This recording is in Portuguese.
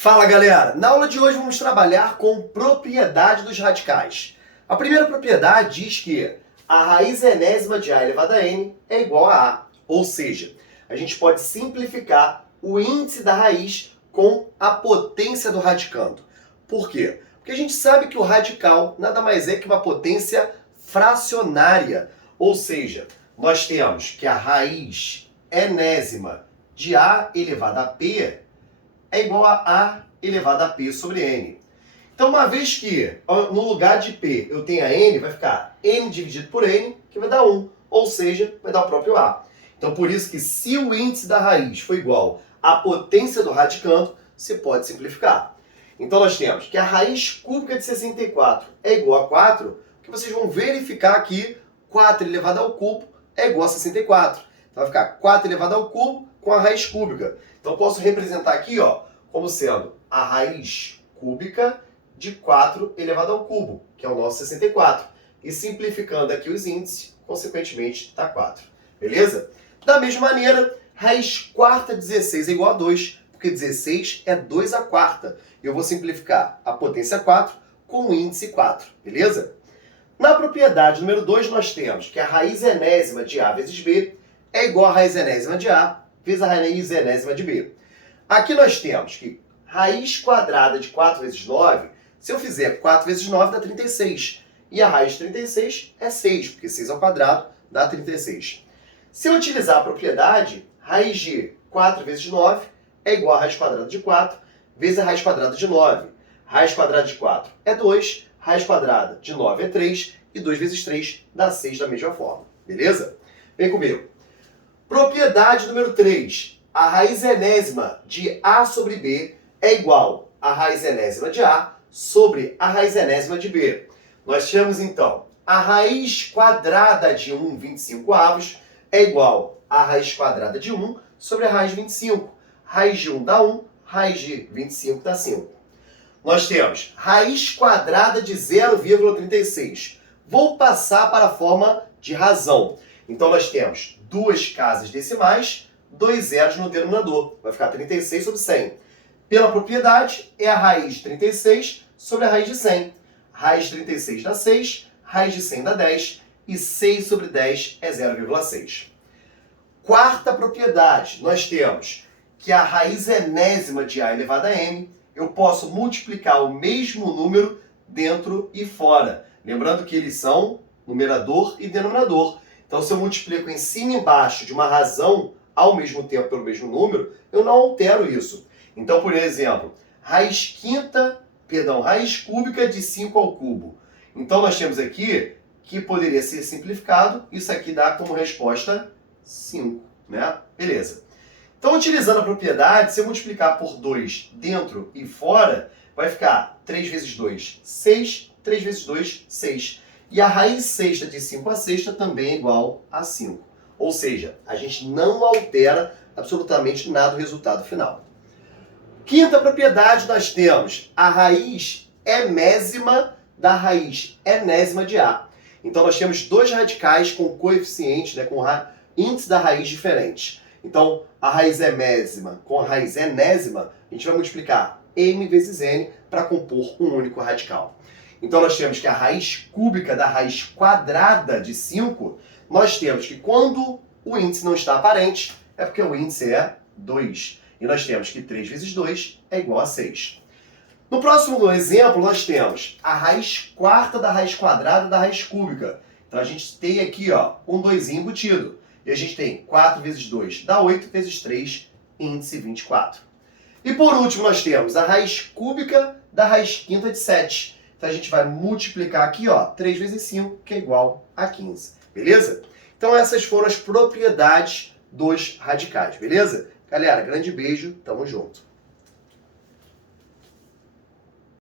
Fala galera, na aula de hoje vamos trabalhar com propriedade dos radicais. A primeira propriedade diz que a raiz enésima de a elevado a n é igual a a, ou seja, a gente pode simplificar o índice da raiz com a potência do radicando. Por quê? Porque a gente sabe que o radical nada mais é que uma potência fracionária, ou seja, nós temos que a raiz enésima de a elevado a p é igual a a elevado a p sobre n. Então, uma vez que no lugar de p eu tenha n, vai ficar n dividido por n, que vai dar 1, ou seja, vai dar o próprio a. Então, por isso que se o índice da raiz for igual à potência do radicando, você pode simplificar. Então, nós temos que a raiz cúbica de 64 é igual a 4, que vocês vão verificar aqui, 4 elevado ao cubo é igual a 64. Então, vai ficar 4 elevado ao cubo com a raiz cúbica. Então, eu posso representar aqui, ó, como sendo a raiz cúbica de 4 elevado ao cubo, que é o nosso 64. E simplificando aqui os índices, consequentemente, dá 4. Beleza? Da mesma maneira, raiz quarta de 16 é igual a 2, porque 16 é 2 à quarta. Eu vou simplificar a potência 4 com o índice 4. Beleza? Na propriedade número 2, nós temos que a raiz enésima de a vezes b é igual a raiz enésima de a vezes a raiz enésima de b. Aqui nós temos que raiz quadrada de 4 vezes 9, se eu fizer 4 vezes 9 dá 36. E a raiz de 36 é 6, porque 6 ao quadrado dá 36. Se eu utilizar a propriedade, raiz de 4 vezes 9 é igual a raiz quadrada de 4 vezes a raiz quadrada de 9. Raiz quadrada de 4 é 2, raiz quadrada de 9 é 3, e 2 vezes 3 dá 6 da mesma forma. Beleza? Vem comigo. Propriedade número 3. A raiz enésima de a sobre b é igual a raiz enésima de a sobre a raiz enésima de b. Nós temos, então, a raiz quadrada de 1, 25 avos, é igual a raiz quadrada de 1 sobre a raiz de 25. Raiz de 1 dá 1, raiz de 25 dá 5. Nós temos raiz quadrada de 0,36. Vou passar para a forma de razão. Então, nós temos duas casas decimais, 2 zeros no denominador. Vai ficar 36 sobre 100. Pela propriedade, é a raiz de 36 sobre a raiz de 100. Raiz de 36 dá 6, raiz de 100 dá 10, e 6 sobre 10 é 0,6. Quarta propriedade, nós temos que a raiz enésima de a elevado a n, eu posso multiplicar o mesmo número dentro e fora. Lembrando que eles são numerador e denominador. Então, se eu multiplico em cima e embaixo de uma razão ao mesmo tempo pelo mesmo número, eu não altero isso. Então, por exemplo, raiz cúbica de 5 ao cubo. Então, nós temos aqui que poderia ser simplificado, isso aqui dá como resposta 5, né? Beleza. Então, utilizando a propriedade, se eu multiplicar por 2 dentro e fora, vai ficar 3 vezes 2, 6, 3 vezes 2, 6. E a raiz sexta de 5 a sexta também é igual a 5. Ou seja, a gente não altera absolutamente nada do resultado final. Quinta propriedade, nós temos a raiz emésima da raiz enésima de a. Então, nós temos dois radicais com coeficientes, né, com índice da raiz diferentes. Então, a raiz emésima com a raiz enésima, a gente vai multiplicar m vezes n para compor um único radical. Então, nós temos que a raiz cúbica da raiz quadrada de 5, nós temos que quando o índice não está aparente, é porque o índice é 2. E nós temos que 3 vezes 2 é igual a 6. No próximo exemplo, nós temos a raiz quarta da raiz quadrada da raiz cúbica. Então, a gente tem aqui, ó, um 2 embutido. E a gente tem 4 vezes 2 dá 8, vezes 3, índice 24. E por último, nós temos a raiz cúbica da raiz quinta de 7. Então, a gente vai multiplicar aqui, ó, 3 vezes 5, que é igual a 15. Beleza? Então, essas foram as propriedades dos radicais. Beleza? Galera, grande beijo. Tamo junto.